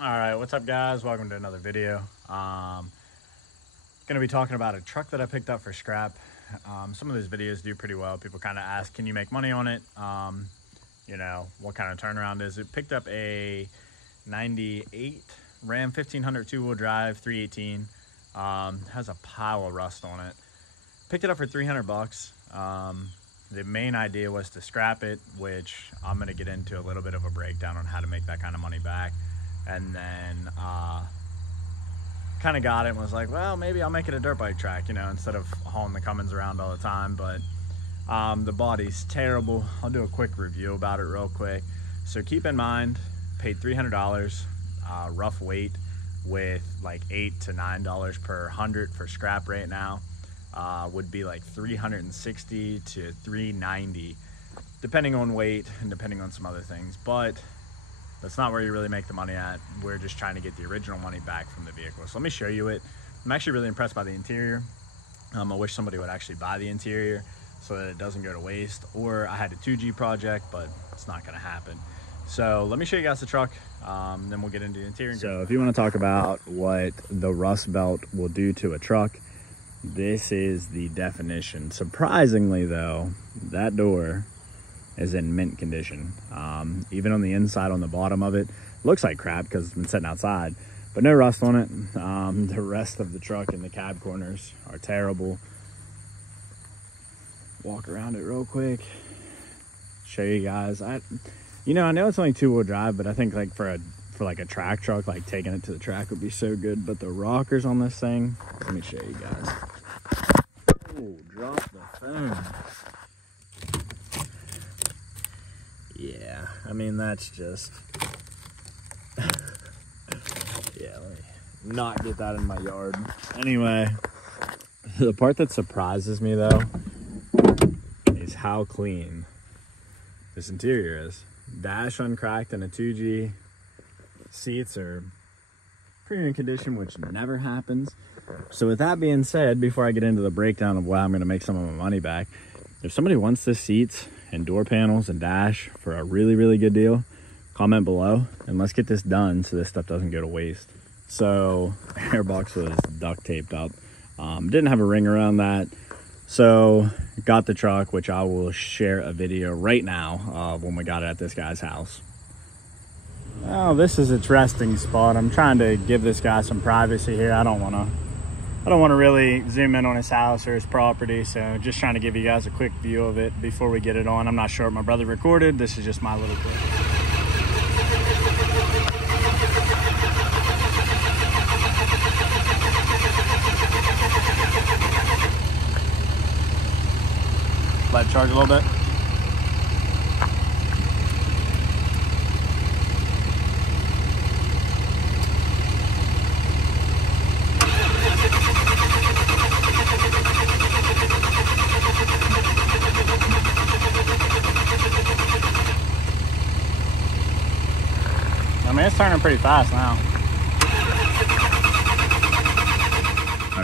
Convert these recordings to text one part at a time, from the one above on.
All right, what's up guys? Welcome to another video. Gonna be talking about a truck that I picked up for scrap. Some of these videos do pretty well. People kind of ask, can you make money on it? You know, what kind of turnaround is it? Picked up a 98 Ram 1500 two-wheel drive 318. Has a pile of rust on it. Picked it up for 300 bucks. The main idea was to scrap it, which I'm gonna get into a little bit of a breakdown on how to make that kind of money back. And then kind of got it and was like, well, maybe I'll make it a dirt bike track, you know, instead of hauling the Cummins around all the time. But the body's terrible. I'll do a quick review about it real quick. So keep in mind, paid $300 rough weight with like $8 to $9 per 100 for scrap right now. Would be like $360 to $390 depending on weight and depending on some other things. But that's not where you really make the money at. We're just trying to get the original money back from the vehicle. So let me show you it. I'm actually really impressed by the interior. I wish somebody would actually buy the interior so that it doesn't go to waste. Or I had a 2G project, but it's not gonna happen. So let me show you guys the truck, then we'll get into the interior. So if you wanna talk about what the rust belt will do to a truck, this is the definition. Surprisingly though, that door is in mint condition. Even on the inside, on the bottom of it, looks like crap because it's been sitting outside, but no rust on it. The rest of the truck and the cab corners are terrible. Walk around it real quick, show you guys. I know it's only two-wheel drive, but I think like for like a track truck, like taking it to the track would be so good. But the rockers on this thing, let me show you guys. Oh, drop the phone. Yeah, I mean, that's just, yeah, let me not get that in my yard. Anyway, the part that surprises me though is how clean this interior is. Dash uncracked and a 2G. Seats are pretty in condition, which never happens. So with that being said, before I get into the breakdown of why I'm going to make some of my money back, if somebody wants this seats and door panels and dash for a really good deal, comment below and let's get this done so this stuff doesn't go to waste. So airbox was duct taped up, didn't have a ring around that, so got the truck, which I will share a video right now of when we got it at this guy's house. Well, this is its resting spot. I'm trying to give this guy some privacy here. I don't want to really zoom in on his house or his property, so just trying to give you guys a quick view of it before we get it on. I'm not sure what my brother recorded. This is just my little clip. Let it charge a little bit. I mean, it's turning pretty fast now.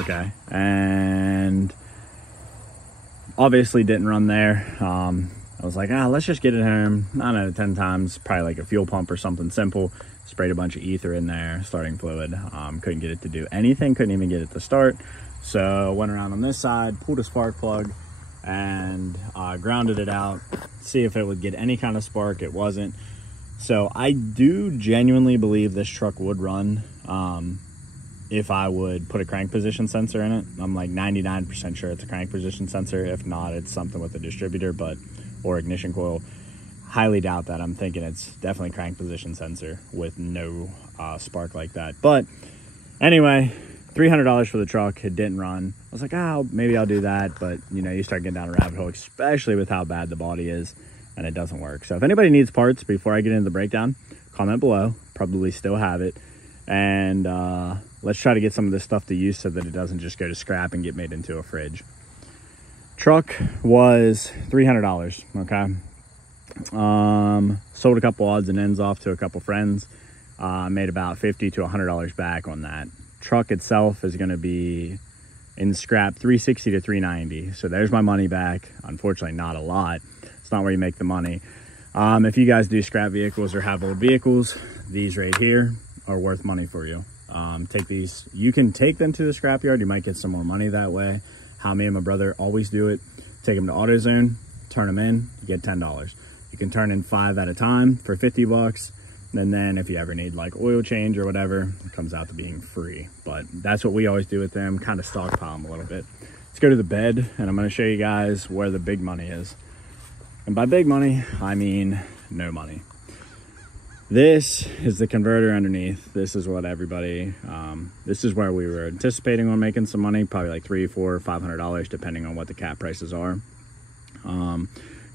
Okay, and obviously didn't run there. I was like, let's just get it home. 9 out of 10 times, probably like a fuel pump or something simple. Sprayed a bunch of ether in there, starting fluid. Couldn't get it to do anything, couldn't even get it to start. So went around on this side, pulled a spark plug, and grounded it out, see if it would get any kind of spark. It wasn't. So I do genuinely believe this truck would run if I would put a crank position sensor in it. I'm like 99% sure it's a crank position sensor. If not, it's something with a distributor or ignition coil. Highly doubt that. I'm thinking it's definitely crank position sensor with no spark like that. But anyway, $300 for the truck. It didn't run. I was like, maybe I'll do that. But you know, you start getting down a rabbit hole, especially with how bad the body is, and it doesn't work. So if anybody needs parts before I get into the breakdown, comment below. Probably still have it. And let's try to get some of this stuff to use so that it doesn't just go to scrap and get made into a fridge. Truck was $300, okay? Sold a couple odds and ends off to a couple friends. Made about $50 to $100 back on that. Truck itself is gonna be in scrap $360 to $390. So there's my money back. Unfortunately, not a lot. It's not where you make the money. If you guys do scrap vehicles or have old vehicles, these right here are worth money for you. Take these, you can take them to the scrapyard. You might get some more money that way. How me and my brother always do it: take them to AutoZone, turn them in, you get $10. You can turn in 5 at a time for 50 bucks. And then if you ever need like oil change or whatever, it comes out to being free. But that's what we always do with them, kind of stockpile them a little bit. Let's go to the bed, and I'm going to show you guys where the big money is. And by big money, I mean no money. This is the converter underneath. This is what everybody, this is where we were anticipating on making some money, probably like $300, $400, $500, depending on what the cap prices are.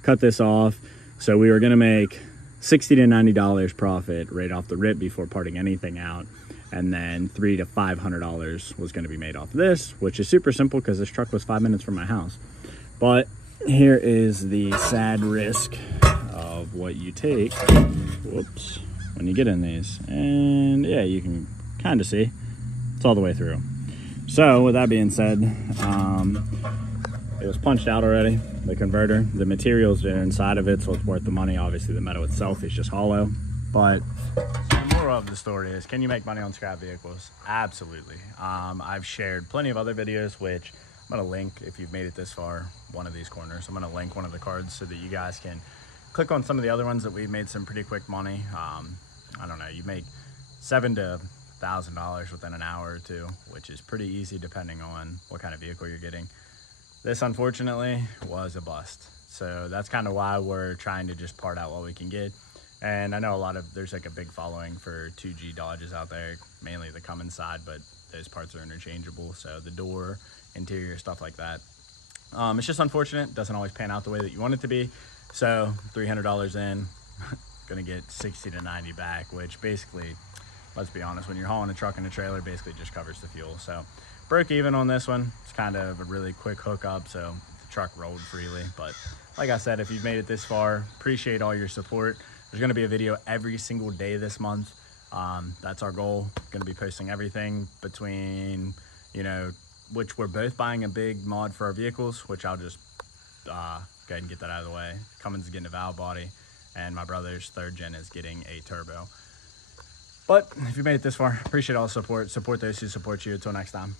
Cut this off. So we were going to make $60 to $90 profit right off the rip before parting anything out. And then $300 to $500 was going to be made off of this, which is super simple because this truck was 5 minutes from my house. But here is the sad risk of what you take, whoops, when you get in these. And yeah, you can kind of see it's all the way through. So with that being said, it was punched out already, the converter. The materials are inside of it, so it's worth the money. Obviously the metal itself is just hollow. But the moral of the story is, can you make money on scrap vehicles? Absolutely. I've shared plenty of other videos, which I'm gonna link if you've made it this far, one of these corners. I'm gonna link one of the cards so that you guys can click on some of the other ones that we've made some pretty quick money. I don't know, you make $7,000 to $1,000 within an hour or two, which is pretty easy depending on what kind of vehicle you're getting. This, unfortunately, was a bust. So that's kind of why we're trying to just part out what we can get. And I know there's like a big following for 2G Dodges out there, mainly the Cummins side, but those parts are interchangeable. So the door, interior, stuff like that. It's just unfortunate. It doesn't always pan out the way that you want it to be. So $300 in, gonna get 60 to 90 back, which basically, let's be honest, when you're hauling a truck and a trailer, basically just covers the fuel. So broke even on this one. It's kind of a really quick hookup, so the truck rolled freely. But like I said, if you've made it this far, appreciate all your support. There's gonna be a video every single day this month. That's our goal. Gonna be posting everything between, you know, which we're both buying a big mod for our vehicles, which I'll just go ahead and get that out of the way. Cummins is getting a valve body, and my brother's 3rd gen is getting a turbo. But if you made it this far, appreciate all the support. Support those who support you. Until next time.